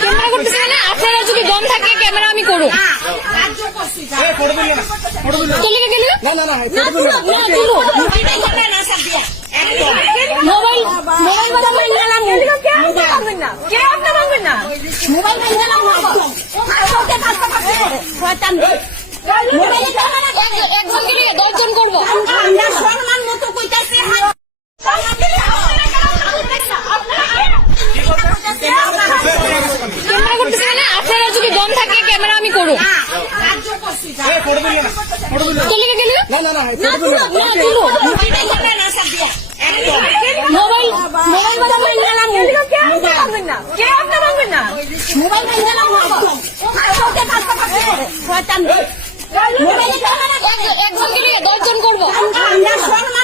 Camera করতেছেন না? আপনারা যদি দম থাকে ক্যামেরা আমি করুন। চলে গেল মোবাইল একজনকে নিয়ে 10 জন করবো। সম্মান মতো কইতাছে ক্যামেরা করতেছেন না? আপনারা যদি দম থাকে ক্যামেরা আমি করুন। চলে গেল মোবাইল একজনকে নিয়ে 10 জন করবো। সম্মান